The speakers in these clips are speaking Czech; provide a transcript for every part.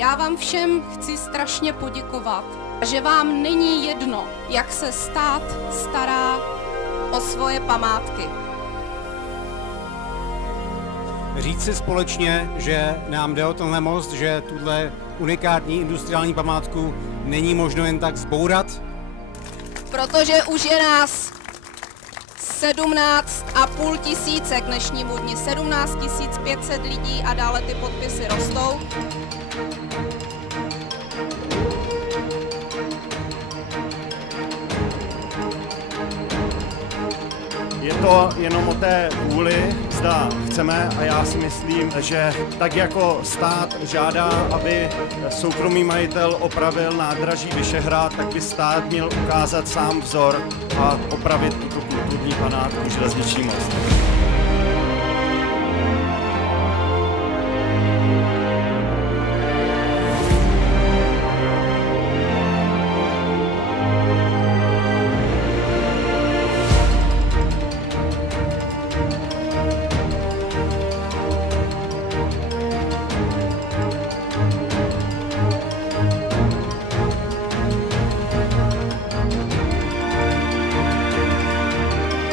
Já vám všem chci strašně poděkovat, že vám není jedno, jak se stát stará o svoje památky. Říct si společně, že nám jde o tenhle most, že tuhle unikátní industriální památku není možno jen tak zbourat. Protože už je nás 17,5 tisíce k dnešnímu dni, 17 500 lidí a dále ty podpisy rostou. Je to jenom o té vůli, zda chceme, a já si myslím, že tak jako stát žádá, aby soukromý majitel opravil nádraží Vyšehrad, tak by stát měl ukázat sám vzor a opravit tuto kulturní památku železniční most.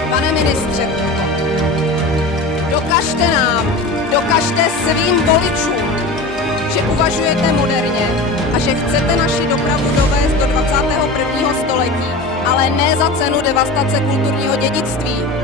Pane ministře, dokažte svým voličům, že uvažujete moderně a že chcete naši dopravu dovést do 21. století, ale ne za cenu devastace kulturního dědictví.